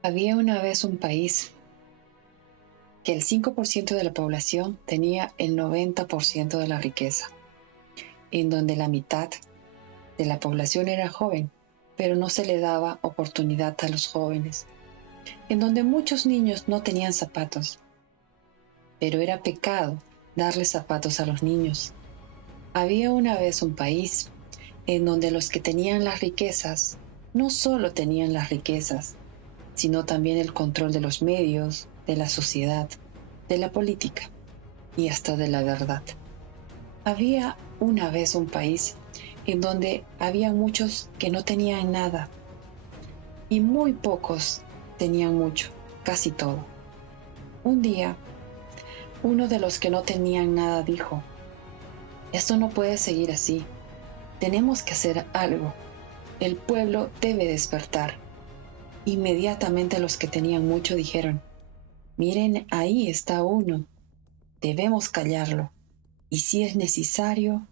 Había una vez un país que el 5% de la población tenía el 90% de la riqueza, en donde la mitad de la población era joven, pero no se le daba oportunidad a los jóvenes, en donde muchos niños no tenían zapatos, pero era pecado darles zapatos a los niños. Había una vez un país en donde los que tenían las riquezas no solo tenían las riquezas, sino también el control de los medios, de la sociedad, de la política y hasta de la verdad. Había una vez un país en donde había muchos que no tenían nada y muy pocos tenían mucho, casi todo. Un día, uno de los que no tenían nada dijo: esto no puede seguir así, tenemos que hacer algo, el pueblo debe despertar. Inmediatamente los que tenían mucho dijeron: miren, ahí está uno, debemos callarlo, y si es necesario,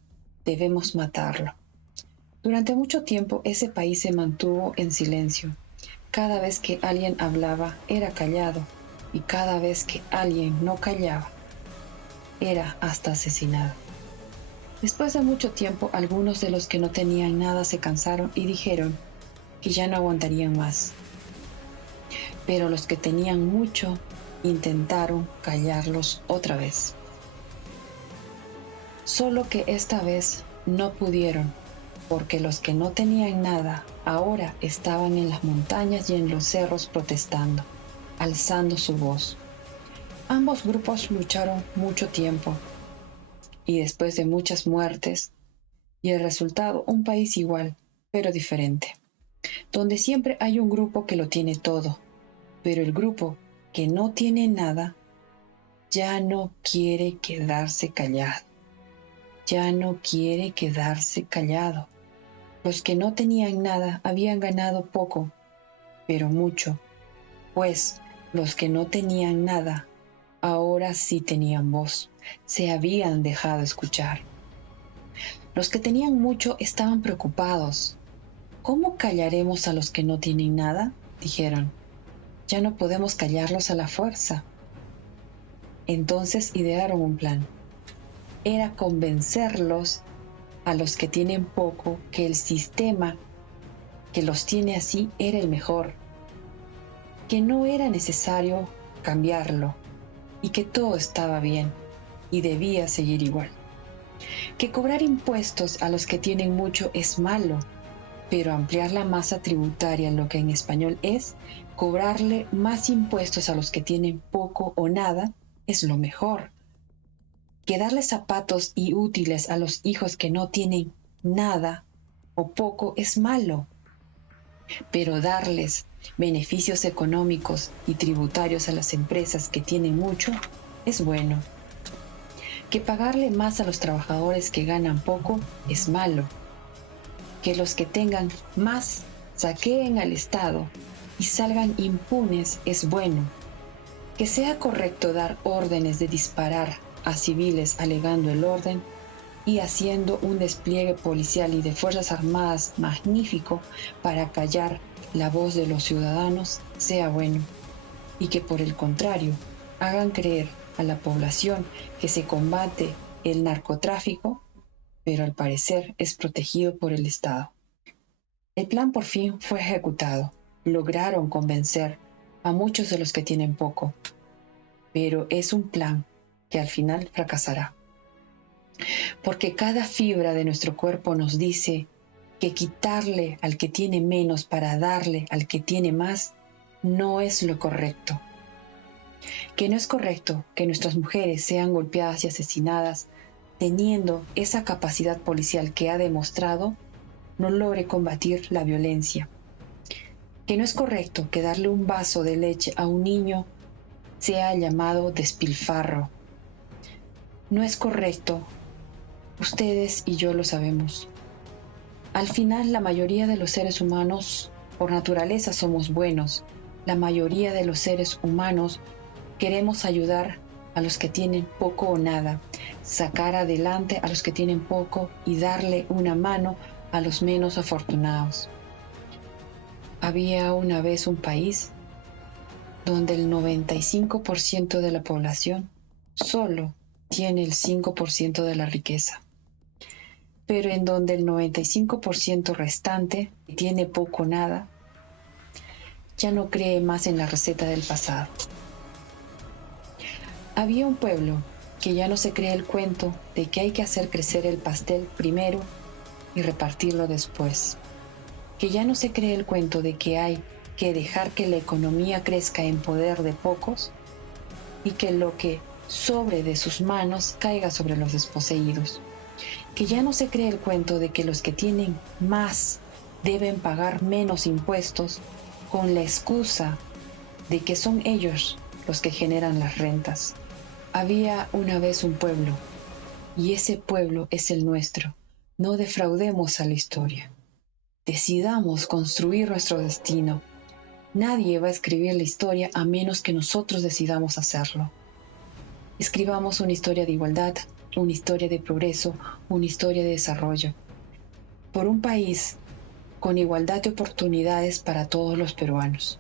debemos matarlo. Durante mucho tiempo ese país se mantuvo en silencio. Cada vez que alguien hablaba era callado, y cada vez que alguien no callaba era hasta asesinado. Después de mucho tiempo, algunos de los que no tenían nada se cansaron y dijeron que ya no aguantarían más. Pero los que tenían mucho intentaron callarlos otra vez. Solo que esta vez no pudieron, porque los que no tenían nada ahora estaban en las montañas y en los cerros protestando, alzando su voz. Ambos grupos lucharon mucho tiempo, y después de muchas muertes, y el resultado un país igual, pero diferente, donde siempre hay un grupo que lo tiene todo, pero el grupo que no tiene nada ya no quiere quedarse callado. Ya no quiere quedarse callado. Los que no tenían nada habían ganado poco, pero mucho, pues los que no tenían nada ahora sí tenían voz, se habían dejado escuchar. Los que tenían mucho estaban preocupados. ¿Cómo callaremos a los que no tienen nada?, dijeron. Ya no podemos callarlos a la fuerza. Entonces idearon un plan. Era convencerlos a los que tienen poco que el sistema que los tiene así era el mejor, que no era necesario cambiarlo y que todo estaba bien y debía seguir igual. Que cobrar impuestos a los que tienen mucho es malo, pero ampliar la masa tributaria, lo que en español es cobrarle más impuestos a los que tienen poco o nada, es lo mejor. Que darle zapatos y útiles a los hijos que no tienen nada o poco es malo, pero darles beneficios económicos y tributarios a las empresas que tienen mucho es bueno. Que pagarle más a los trabajadores que ganan poco es malo. Que los que tengan más saqueen al Estado y salgan impunes es bueno. Que sea correcto dar órdenes de disparar a civiles alegando el orden y haciendo un despliegue policial y de fuerzas armadas magnífico para callar la voz de los ciudadanos sea bueno, y que por el contrario hagan creer a la población que se combate el narcotráfico, pero al parecer es protegido por el Estado. El plan por fin fue ejecutado. Lograron convencer a muchos de los que tienen poco, pero es un plan que al final fracasará. Porque cada fibra de nuestro cuerpo nos dice que quitarle al que tiene menos para darle al que tiene más no es lo correcto. Que no es correcto que nuestras mujeres sean golpeadas y asesinadas teniendo esa capacidad policial que ha demostrado no logre combatir la violencia. Que no es correcto que darle un vaso de leche a un niño sea llamado despilfarro. No es correcto. Ustedes y yo lo sabemos. Al final, la mayoría de los seres humanos, por naturaleza, somos buenos. La mayoría de los seres humanos queremos ayudar a los que tienen poco o nada, sacar adelante a los que tienen poco y darle una mano a los menos afortunados. Había una vez un país donde el 95% de la población solo tiene el 5% de la riqueza, pero en donde el 95% restante tiene poco o nada, ya no cree más en la receta del pasado. Había un pueblo que ya no se cree el cuento de que hay que hacer crecer el pastel primero y repartirlo después, que ya no se cree el cuento de que hay que dejar que la economía crezca en poder de pocos y que lo que sobre de sus manos caiga sobre los desposeídos, que ya no se cree el cuento de que los que tienen más deben pagar menos impuestos con la excusa de que son ellos los que generan las rentas. Había una vez un pueblo, y ese pueblo es el nuestro. No defraudemos a la historia. Decidamos construir nuestro destino. Nadie va a escribir la historia a menos que nosotros decidamos hacerlo. Escribamos una historia de igualdad, una historia de progreso, una historia de desarrollo. Por un país con igualdad de oportunidades para todos los peruanos.